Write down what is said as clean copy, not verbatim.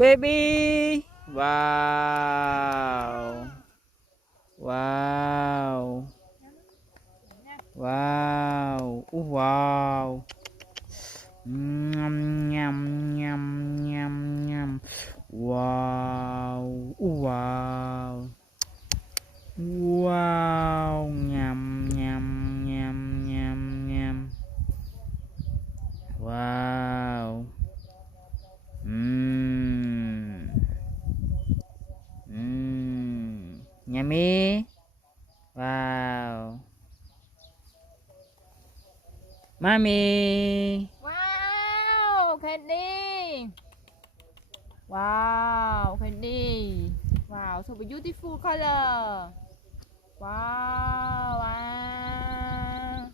baby wow wow wow wow nhâm nhâm nhâm nhâm nhâm wow wow wow nhâm nhâm nhâm nhâm nhâm wow yummy wow mommy wow Candy wow Candy wow so beautiful color wow wow